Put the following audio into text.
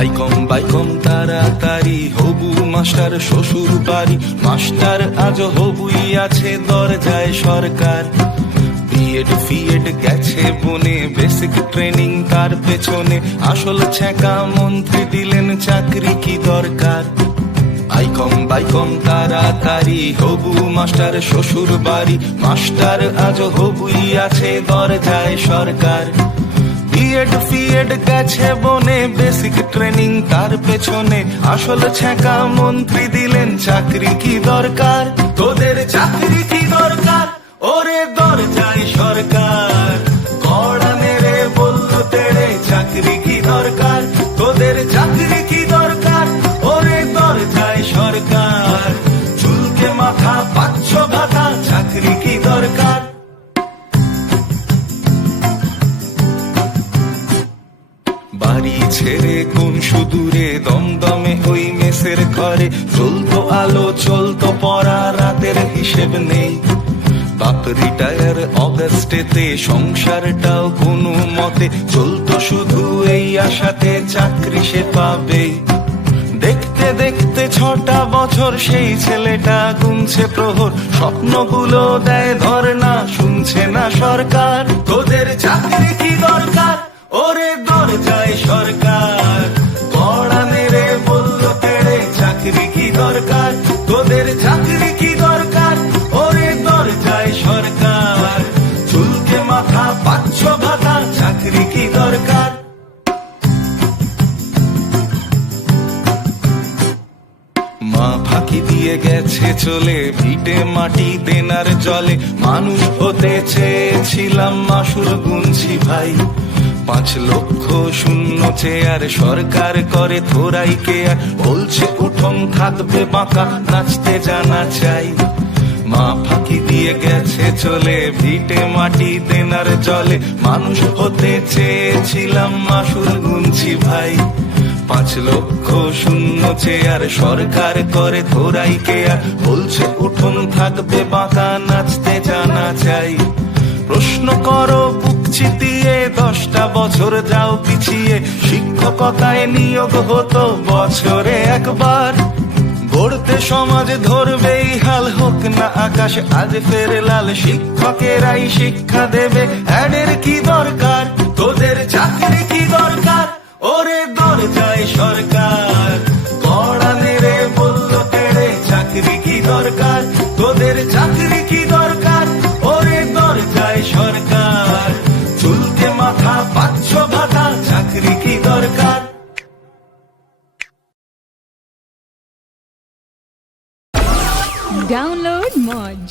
I.Com বাইকম তাড়াতাড়ি হবু master শ্বশুর বাড়ি, মাস্টার আজ হবুই আছে দরজায় সরকার। বিএড ফিএড গেছে বনে, বেসিক ট্রেনিং তার পেছনে, আসল ছ্যাঁকা মন্ত্রী দিলেন চাকরি কি দরকার। আইকম বাইকম তাড়াতাড়ি হবু মাস্টার শ্বশুর বাড়ি, মাস্টার আজ হবুই আছে দরজায় সরকার। বিএড ফিএড গেছে বনে, বেসিক ট্রেনিং তার পেছনে, আসল ছ্যাঁকা মন্ত্রী দিলেন চাকরি কি দরকার। তোদের চাকরি কি দরকার ওরে দরজায় সরকার, কড়া মেরে বলল তেড়ে চাকরি কি দরকার। তোদের চাকরি কি দরকার ওরে দরজায় সরকার, চুলকে মাথা পাচ্ছ ভাতা চাকরি কি দরকার। বাড়ি ছেড়ে কোন সুদূরে দমদমে ওই মেসের ঘরে, চলতো আলো চলতো পড়া রাতের হিসেব নেই। বাপ রিটায়ার অগস্টেতে, সংসারটাও কোনো মতে চলতো শুধু এই আশাতে চাকরি সে পাবে। দেখতে দেখতে 6টা বছর সেই ছেলেটা গুনছে প্রহর, স্বপ্নগুলো দেয় ধর্ণা শুনছে না সরকার। তোদের চাকরি কি দরকার ওরে দরজায় সরকার, কড়া মেরে বলল তেড়ে চাকরি কি দরকার। তোদের চাকরি কি দরকার ওরে দরজায় সরকার, চুলকে মাথা পাচ্ছ ভাতা চাকরি কি দরকার। মা ফাঁকি দিয়ে গেছে চলে, ভিটে মাটি দেনার জলে, মানুষ হতে চেয়েছিলাম মাসুল গুনছি ভাই। 5 লক্ষ শূন্য চেয়ার সরকার করে থোড়াই কেয়ার, বলছে উঠোন থাকবে বাঁকা নাচতে জানা চাই। মা ফাঁকি দিয়ে গেছে চলে, ভিটে মাটি দেনার জলে, মানুষ হতে চেয়েছিলাম মাসুল গুনছি ভাই। 5 লক্ষ শূন্য চেয়ার সরকার করে থোড়াই কেয়ার, বলছে উঠোন থাকবে বাঁকা নাচতে জানা চাই। প্রশ্ন করো বুক চিতিয়ে, 10টা বছর যাও পিছিয়ে, শিক্ষকতায় নিয়োগ হতো বছরে একবার। গড়তে সমাজ ধরবেই হাল, হোক না আকাশ আজ ফের লাল, শিক্ষকেরাই শিক্ষা দেবে অ্যাডের কি দরকার। তোদের চাকরি কি দরকার ওরে দরজায় সরকার, কড়া মেরে বলল তেড়ে চাকরি কি দরকার। তোদের চাকরি কি দরকার ওরে দরজায় সরকার, চুলকে মাথা পাচ্ছ ভাতা চাকরি কি দরকার। Download Moj.